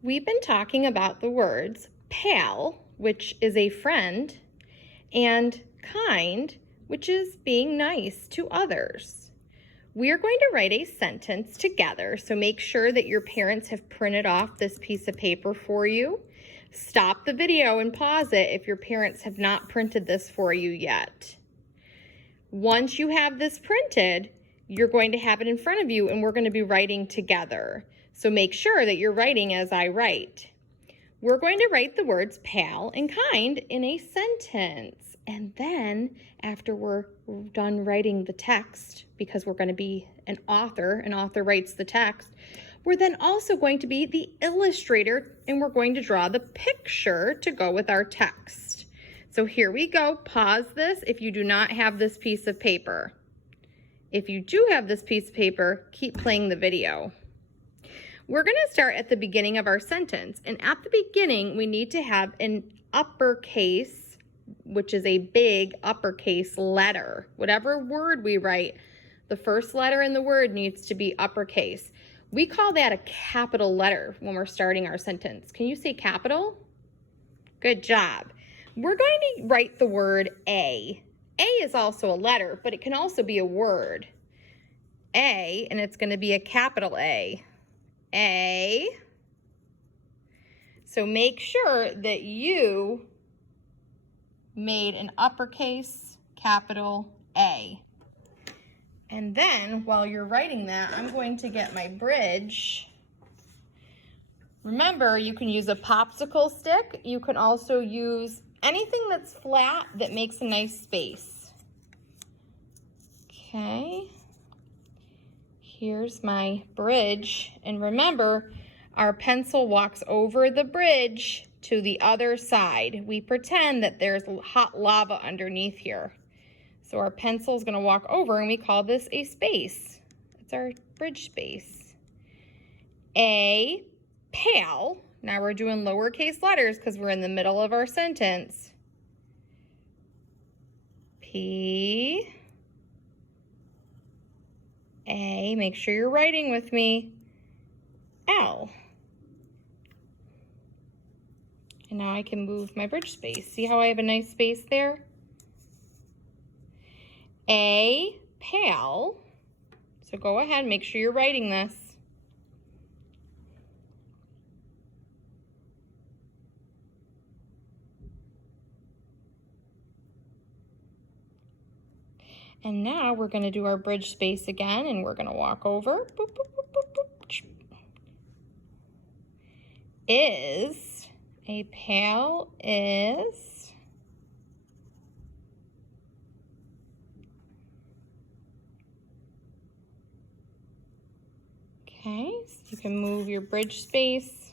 We've been talking about the words pal, which is a friend, and kind, which is being nice to others. We are going to write a sentence together, so make sure that your parents have printed off this piece of paper for you. Stop the video and pause it if your parents have not printed this for you yet. Once you have this printed, you're going to have it in front of you and we're going to be writing together. So make sure that you're writing as I write. We're going to write the words pal and kind in a sentence. And then after we're done writing the text, because we're going to be an author writes the text, we're then also going to be the illustrator and we're going to draw the picture to go with our text. So here we go. Pause this if you do not have this piece of paper. If you do have this piece of paper, keep playing the video. We're going to start at the beginning of our sentence, and at the beginning we need to have an uppercase, which is a big uppercase letter. Whatever word we write, the first letter in the word needs to be uppercase. We call that a capital letter when we're starting our sentence. Can you say capital? Good job. We're going to write the word A. A is also a letter, but it can also be a word. A, and it's going to be a capital A. A. So make sure that you made an uppercase capital A. And then while you're writing that, I'm going to get my bridge. Remember, you can use a popsicle stick. You can also use anything that's flat that makes a nice space. Okay. Here's my bridge, and remember, our pencil walks over the bridge to the other side. We pretend that there's hot lava underneath here. So our pencil is going to walk over, and we call this a space. It's our bridge space. A, pal. Now we're doing lowercase letters because we're in the middle of our sentence. P, A, make sure you're writing with me, L. And now I can move my bridge space. See how I have a nice space there? A, pal. So go ahead, make sure you're writing this. And now we're going to do our bridge space again, and we're going to walk over. Boop, boop, boop, boop, boop. Is, a pal is. Okay, so you can move your bridge space.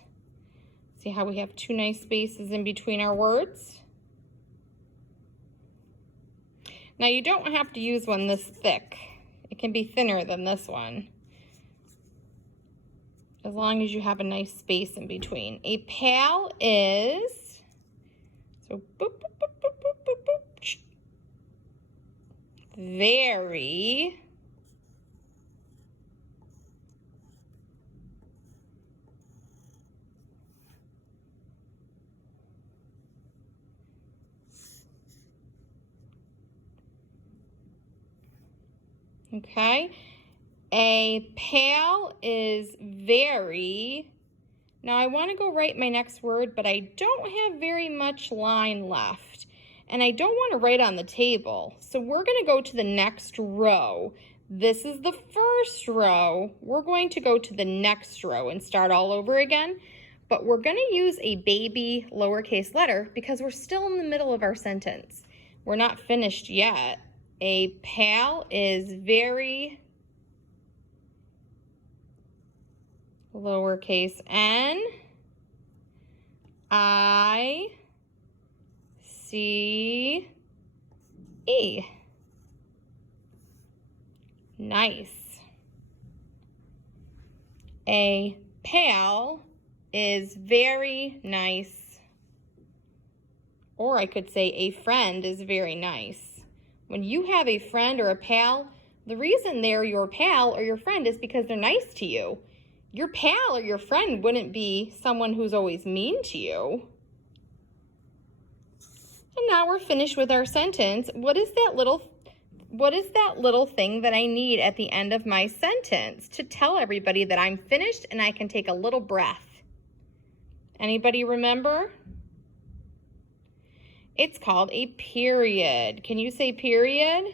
See how we have two nice spaces in between our words? Now you don't have to use one this thick. It can be thinner than this one, as long as you have a nice space in between. A pal is, so boop, boop, boop, boop, boop, boop, boop, very okay. A pal is very. Now I want to go write my next word, but I don't have very much line left. And I don't want to write on the table. So we're going to go to the next row. This is the first row. We're going to go to the next row and start all over again. But we're going to use a baby lowercase letter because we're still in the middle of our sentence. We're not finished yet. A pal is very, lowercase n, I, C, E. Nice. A pal is very nice. Or I could say a friend is very nice. When you have a friend or a pal, the reason they're your pal or your friend is because they're nice to you. Your pal or your friend wouldn't be someone who's always mean to you. And now we're finished with our sentence. What is that little thing that I need at the end of my sentence to tell everybody that I'm finished and I can take a little breath? Anybody remember? It's called a period. Can you say period?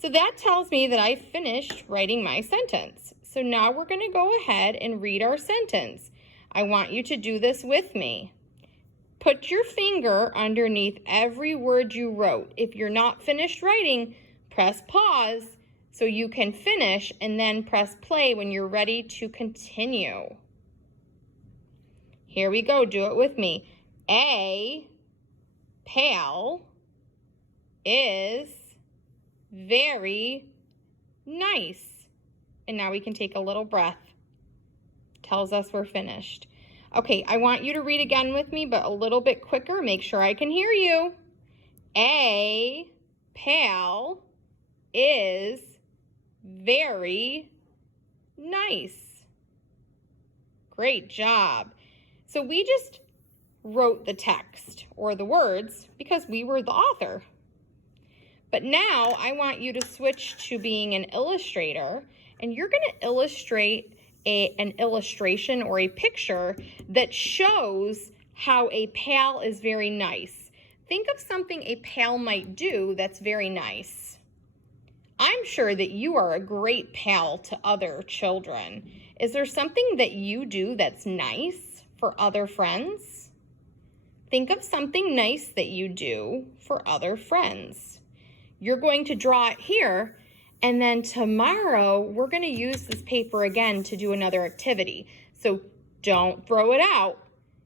So that tells me that I finished writing my sentence. So now we're going to go ahead and read our sentence. I want you to do this with me. Put your finger underneath every word you wrote. If you're not finished writing, press pause so you can finish and then press play when you're ready to continue. Here we go. Do it with me. A pal is very nice. And now we can take a little breath. Tells us we're finished. Okay, I want you to read again with me, but a little bit quicker. Make sure I can hear you. A pal is very nice. Great job. So we just wrote the text or the words because we were the author. But now I want you to switch to being an illustrator, and you're going to illustrate an illustration or a picture that shows how a pal is very nice. Think of something a pal might do that's very nice. I'm sure that you are a great pal to other children. Is there something that you do that's nice for other friends? Think of something nice that you do for other friends. You're going to draw it here, and then tomorrow we're going to use this paper again to do another activity. So don't throw it out.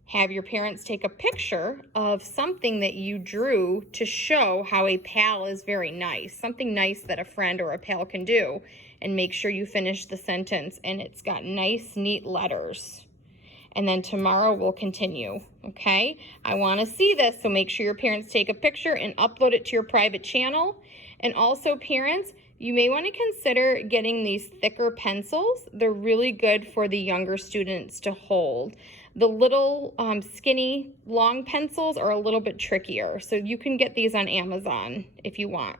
Have your parents take a picture of something that you drew to show how a pal is very nice, something nice that a friend or a pal can do, and make sure you finish the sentence and it's got nice, neat letters. And then tomorrow we'll continue, okay? I want to see this, so make sure your parents take a picture and upload it to your private channel. And also, parents, you may want to consider getting these thicker pencils. They're really good for the younger students to hold. The little skinny long pencils are a little bit trickier, so you can get these on Amazon if you want.